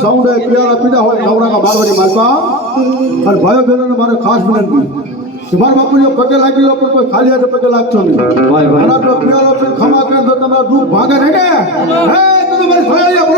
sound है प्यारा पीड़ा हो नवरा का बारवारी मालपा और भाई बहनों ने मारे खास विनंती तुम्हारे बापू जो पके लागी लो पर कोई खाली हाथ पके लागतो नहीं भाई भाई तो प्यारा फिर खमा के तो तुम्हारा रूप भागे रह गया है तो तुम्हारे